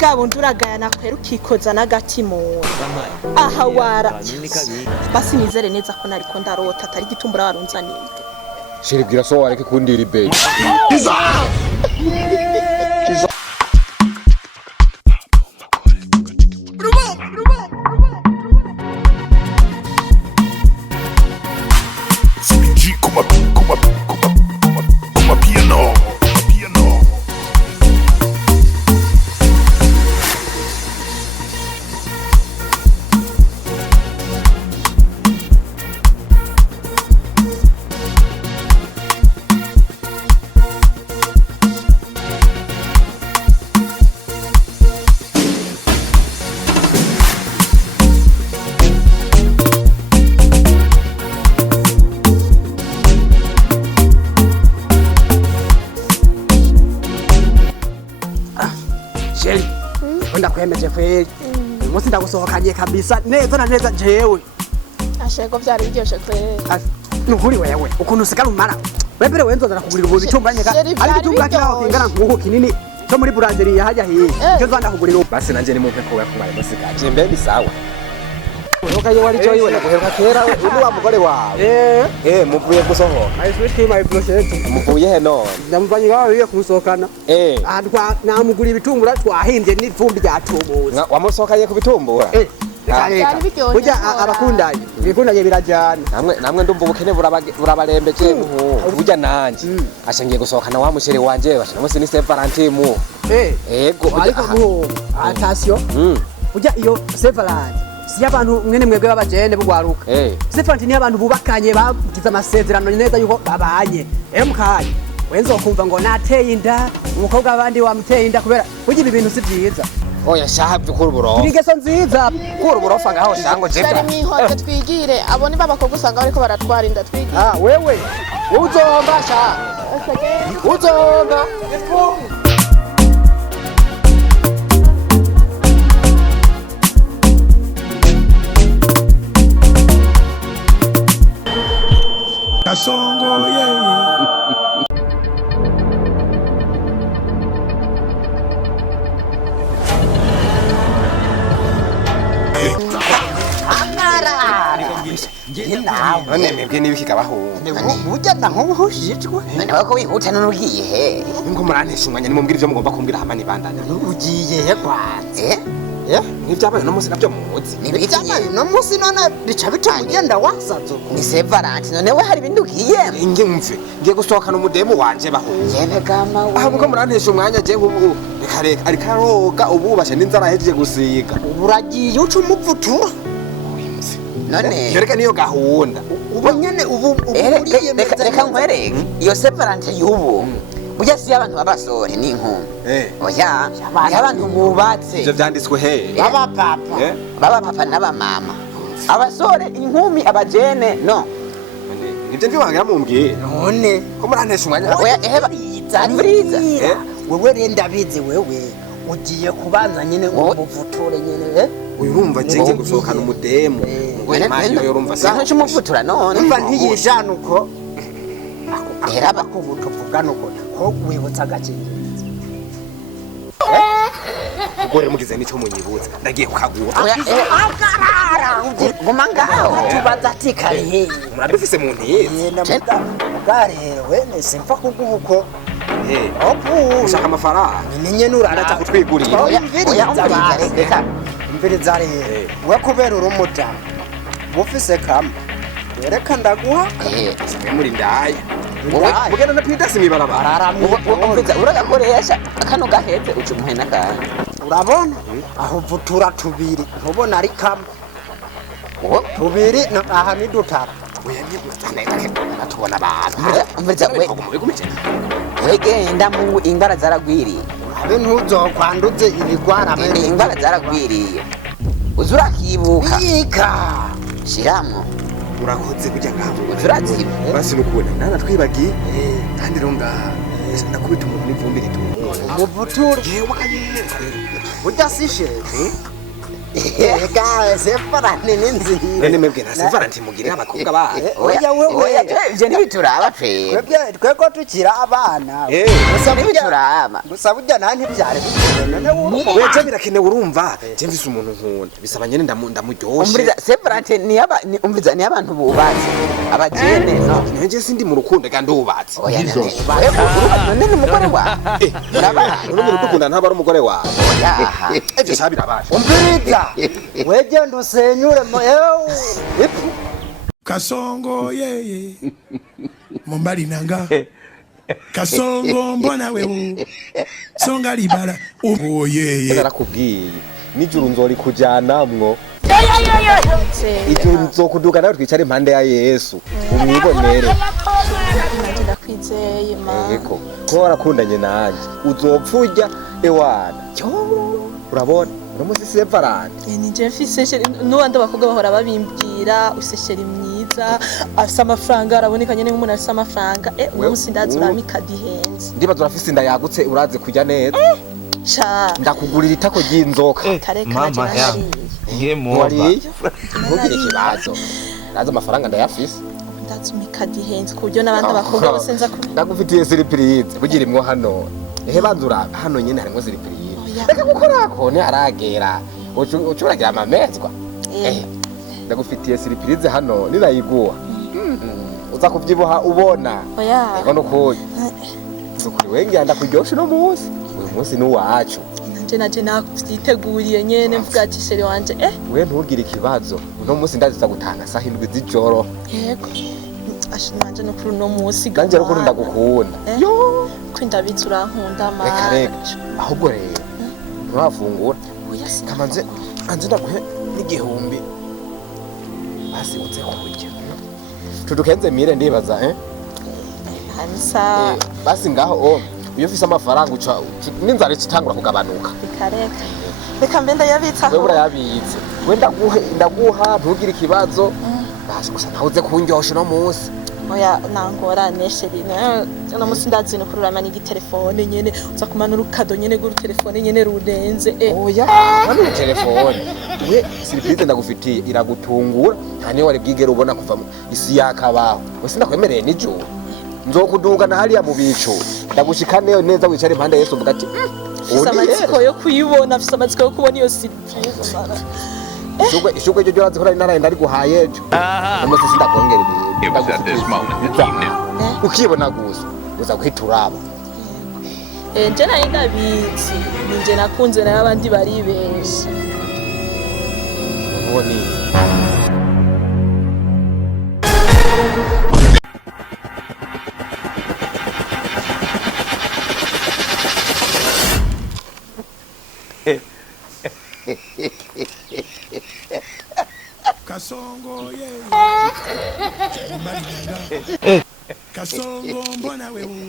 bwa bundi uragayana kwera ukikoza n'agati mu aha wara basi nizere neza ko nariko ndarota atari gitumbura warunzaniye sheri bwira so wareke kundira ibe Ndakwemeze kweli umunsi ndagusohokanye kabisa neza na neza jewe ashego byari biryoshe kweli nukuri wewe ukuntu usigara umara webere wenzozana kugurira ubu bitumbanye ka ari bitumbura kiraho kingana nkuko kinini cyo muri Brazil hajya hiye cyo zanda kugurira basi nanje ni mumpe ko yakubaye musigaje jembe ni sawa ukaye wari cyo yiwe naguheruka kera ubu wa mugore wawe muvuye gusohoka I switch my project muvuye he none ndamuvanye ngaho yiye kumusohokana ahantwa namugura ibitumbura twahimbye n'ivumbi ryatubuza wamusohokanye ku bitumbura burya abakundanye bikundanye birajyana namwe ndumva ubukene burabarembeje burya nanje ashangiye gusohokana wa mushere wanje bashana munsi ni Saint Valentin mu yego ariko mu attention burya iyo Saint Valentin si abantu mwene mwebwe babajene bugwaruka Saint Valentin ni abantu bubakanye bagize amasezerano neza yuko babanye mukanye wenzo kumva ngo nateye inda umukobwa abandi wamuteye inda kubera burya ibi bintu si byiza oya shahabye kuri buro ingeso nziza kuri buro fanga aho shango jebra mwihoze twigire abone babakobwa usanga bariko baratwara inda twigire wewe uzomba sha uzomba Kasongo none mwebwe nibiki kabaho burya nkubuhujijwe none wako wihuta n'ugiye he ngo murantesha umwanya nimubwira ivyo mugomba kumbwira hamani bandanya ugiye he kwanze n'ivyabaye no musi navyo muzi n'ibyabaye no musi none bica bitugenda wasazo ni Saint Valentin none we hari ibindi ugiye inge mve ngiye gusohokana umudemu wanje baho yene kama aho muko murantesha umwanya je ubu reka ari karoga ububashe n'inzara hejeje gusiga uragiye uca umuvutura none yereka niyo gahunda ubu nyene ubu uriye reka nkwereke iyo Saint Valentin y'ubu burya si abantu babasore n'inkumi oya abantu bubatse ivyo vyanditswe he baba papa n'aba mama abasore inkumi abajene no nivyo ndiwangira mumbwiye none ko murantesha umwanya oya zanviriza wewe renda bize wewe ugiye kubanza nyene ubuvuture nyene uyu urumva ngiye gusohokana umudemu ngo imana yo urumva sa nko umuvutura none umva ntiyijana uko era bakuvuga nuko ko wibutsa gakingirizo gore mugize nico munyibutsa ndagiye kukagura guma ngaho tubaza ati kare murabifise mu ntiye mugarero wene simfa kuguko ushaka amafaranga ninye nurara kutwigurira umviriza rero we kubera urumuta bufise kama wereka ndaguha muri ndaya mugenda na pidasi mibarabara uragakoresha kano gaheze uca umuhena ngaho urabona aho vutura tubiri ntubona ari kama tubiri aha ni dutatu tubona abantu wegenda mu ingwara zaragwiriye abe ntuzokwanduze ibigwara ingwara zaragwiriye uzurakibuka yika shiramo urakoze kujya ngaho uzuratsiba basi nukubona nana twibagiye kandi rero ngaha ndakubita umuntu n'ivumbi ritunga umuvutura burya si shefu Ega separate n'inzira. None mwebwe nta separate mugirira abakobwa bayo. Oya ivyo ntibituraba pe. Twebwe tukira abana. Gusa burya nta ntibyari none weje birakenewe urumva je mvise umuntu nkunda bisaba nyene ndamuryoshe umviriza separate ni abantu bubatse abagene no nje sindi mu rukundo kandi ubatse oya none ni umugore wawe urabana uri mu rukundo ntaba ari umugore wawe oya ivyo sabirabasha umviriza wegenda usenyure Kasongo yeye Mombali nanga Kasongo mbona wewe Songa libala ubo yeye narakubwiye nijuru nzori kujanamwo ijuru nzokuduka nawe twicare impande ya Yesu umwibonere ndakwizeye ma yego ko warakundanye nanje uzopfurya ewana urabona uramuzi separate nije mfise sheri n'ubandi abakobwa bahora babimbwira usesheri myiza afise amafaranga araboneka nyene nk'umuntu afise amafaranga umunsi ndazi uramika dihenze ndibaza urafise inda yagutse uraze kujya neza cha ndakugurira itako ry'inzoka mama ya ngiye muwari ntugire ikibazo nazo amafaranga ndayafise ndazumika dihenze ku buryo n'abandi abakobwa bose nza ndagufitiye surprise bugira imwo hano banzura hano nyene harimo surprise reka gukora ko ni aragera ucuragira amamezwa ndagufitiye surprise hano ninayiguha uza kuvyibuha ubona ego nuko ukuri wengi ndakuryosha no munsi uyu munsi ni wacu naje nakuvyiteguriye nyene mvuga ati sheri wanje we ntugire ikibazo uno munsi ndaziza gutanga saha 7 z'ijoro yego ashimanje no kuri no munsi ganje rero kuri ndagukunda yo kwindabitse urankunda ma reka ahubwo rero ntwafungura kamanze anje ndaguhe n'igihumbi basi uze kurya tudukenze mire ndibaza hansa basi ngaho iyo ufise amafaranga uca n'inzara itangura kugabanuka reka mbe ndayabitsa wewe urayabitse we ndaguha ntugire ikibazo basi gusa nawe uze kundyosha no munsi oya nangorane sheri no munsi ndazi no kururama n'igitelefone nyene uza kumanura ukado nyene guru telefone nyene rurenze oya wani telefone we surprise ndagufitiye iragutungura ntani wari bwigera ubona kuva isi yakabaho wese ndakwemereye n'ijuru nzokuduga na hariya mu bico ndagushikaneyo neza wicare impande Yesu mvuga ati amatsiko yo kuyibona afise amatsiko yo kubona iyo surprise ishugwe ryo jorazi kora inara ndari guhaye ejo umunsi sindakongera ukibona gusa uza kwituraba nje nayo ndabizi ninje nakunze nayo abandi bari benshi uboni Kasongo yeye Mombali nanga Kasongo mbona wewe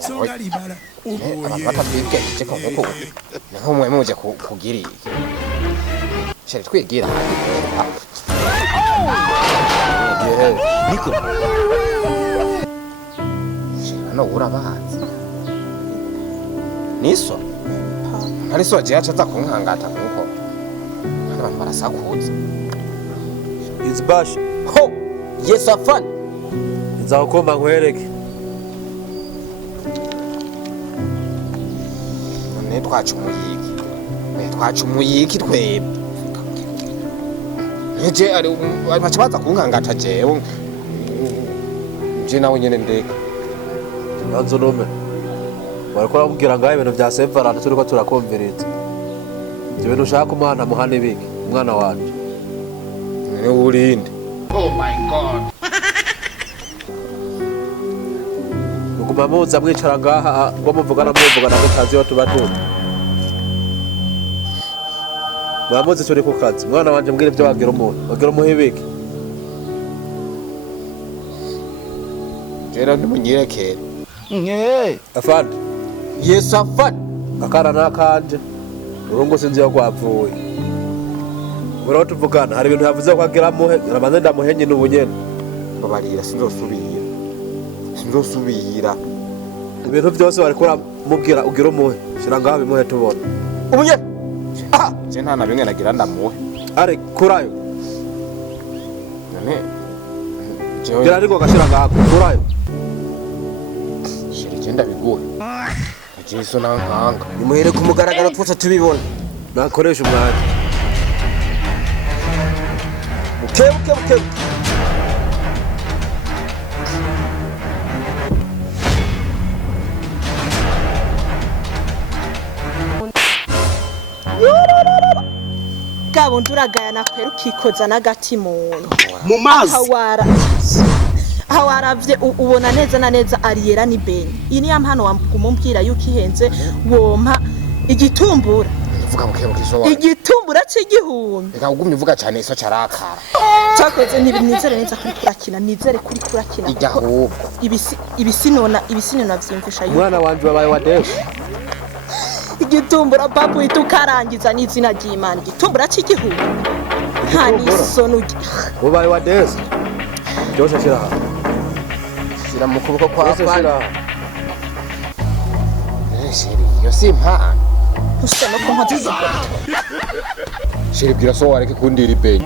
Songa libala ubo yeye batapibwenje ko nuko naho mwe muje kugira iki sheri twigira niko no urabahanze niso hari so je acha kunkangata nuko abantu barasakuza Izbash ho yes afan nzakomba nkwereke ne twacumuyiki twebwe nje ari bacabaza kunkangata jewe nje nawe nyene ndeka banzo nome barakora kugira ngaho ibintu bya separate turiko turakonvereza ibyo bintu ushaka umwana muhane biki umwana wanje ne urinde Oh my god muguma muza mwicara ngaha ngo muvugana mutazi yo tuba turi mwamuze turi ku kazi mwana wanje mbwire ibyo wagira umuhibike jera ndimunyirekere afande yes afan akana nakanje urungu sinzi yo gwapfuye buro tuvugana hari ibintu yavuze ko agira muhe rabanze ndamuhenye n'ubunyene babarira sinzosubira ibintu byose barikora mubwira ugira umuhe shira ngaho bimuhe tubona ubunye je nta na bimwe nagira ndamuhe Are kurayo. none Gira ariko gashira ngako kurayo. sheri genda biguhe agiso nankanga nimuhere ku mugaragaro twose tubibona Nakoresha umwanya. buke gabundi uragayana kwera ukikoza n'agati mu mazi aha waravye ubona neza na neza ariyera ni beni iyi niyo mpano wamubwira yuko ihenze wompa igitumbura uvuga buke so igitumbura c'igihumbi reka ugumye uvuga cyane iso carakara cyakoze nizere neza kuri kurakina nizere kuri kurakina ijya ahubwo ibisinona vyimfisha yuko Umwana wanje wabaye wa Deus. igitumbura papu itukarangiza n'izina ry'Imana igitumbura c'igihumbi nta nisono Wabaye wa Deus. Byose shira ha. shira mu kuboko kwa Byose shira. sheri yo simpa usa no ko nkoze sheri bwira so wareke kundira ibenye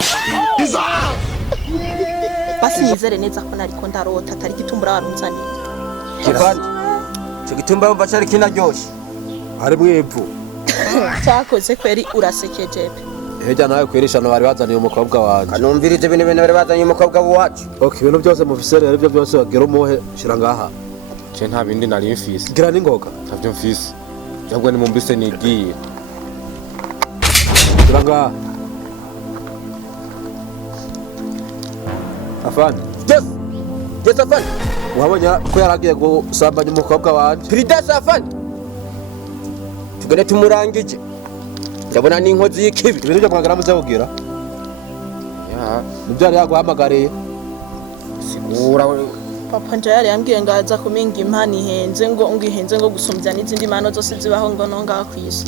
basi nizere neza ko nariko ndarota atari igitumbura warunzaniye kivandi cyo gitumba bumva cyari kinaryoshe Ari mwivu. cyakoze kweri urasekeje Heja nawe kwirishana bari bazaniye umukobwa wanje. kanumvirije bine bari bazanye umukobwa wacu Okay, ibintu byose mufise rero ibyo byose wagira umuhe shira ngaha. je nta bindi nari mfise Gira ningoga. ntavyo mfise jabwo ni mumbise nigiye Shira ngaha. Afani, yes afani wabonye ko yaragiye gusambanya umukobwa wanje. Pridas afani tugane tumurangije ndabona n'inkozi y'ikibi Ibintu byo mwagara muze kugira. ya Nibyo yari yaguhamagariye. sigura papa nje yari yambwiye ngo aza kuminga impano ihenze ngo ihenze ngo gusumbya n'izindi mpano zose zibaho ngo no ngaha kwisi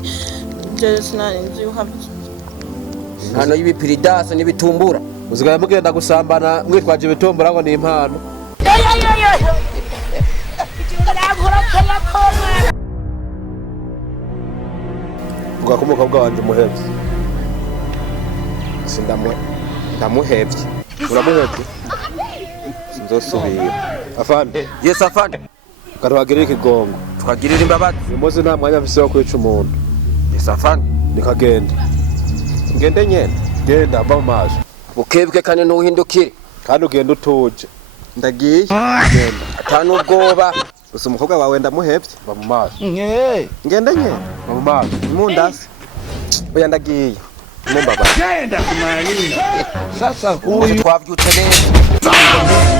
je sinarinzi uhavye hano y'ibipiridas n'ibitumbura Muzigaye mugenda gusambana mwitwaje ibitumbura ngo ni impano. Vuga ko umukobwa wanje umuhevye. ndamuhevye Uramuhevye? Sinzosubira. Afani, yes afani karuhagirira ikigongo. twagirira imbabazi Uyu munsi nta mwanya mfise wo kwica umuntu. yes afani Nikagenda. ngende nyene Genda mba mu maso. bukebuke kandi ntuhindukire Kandi ugenda utuje. ndagiye Genda. atanu ubwoba gusa umukobwa wawe ndamuhevye Mba mu maso. ngende nyene Mba mu maso. mundasi oya ndagiye mumbaba Genda kumalini. Sasa twavyutse neza